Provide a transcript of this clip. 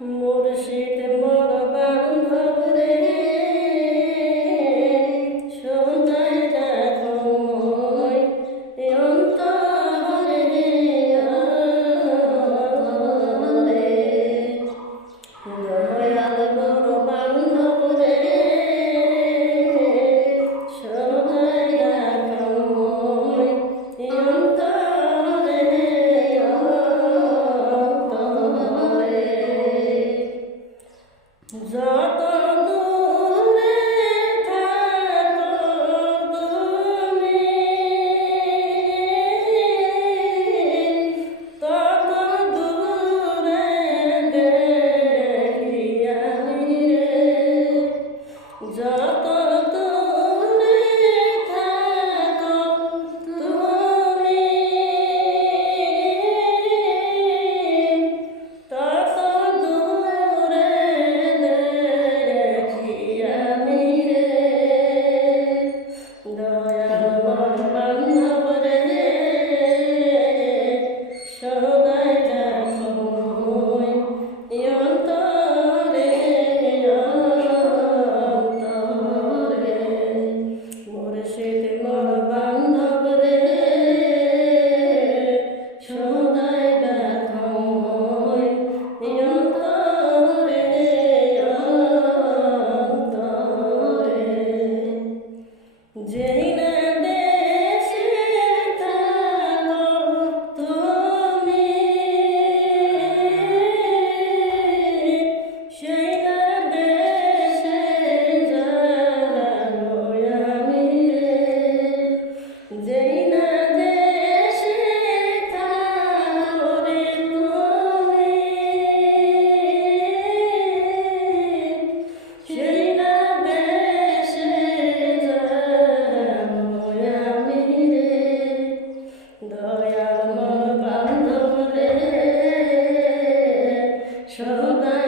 মুর্শিদ মোর বান্ধব রে, সদাই রাখো মই অন্তরে রে। দয়াল মোর বান্ধব রে, সদাই রাখো মই অন্তরে যত দূরে থাকো তুমি, তত দূরে দেখি আমি রে। যত দূরে থাকো তুমি, তত দূরে দেখি আমি রে। দয়াল মোর বান্ধব রে, সদাই রাখো মই অন্তরে অন্তরে। মুর্শিদ মোর বান্ধব রে, সদাই রাখো মই অন্তরে অন্তরে। যেই না দেশে থাকো তুমি, সেই না দেশে যাবো আমি রে। যেই না দেশে থাকো রে তুমি, সেই না দেশে দয়াল মোর বান্ধব রে, সদাই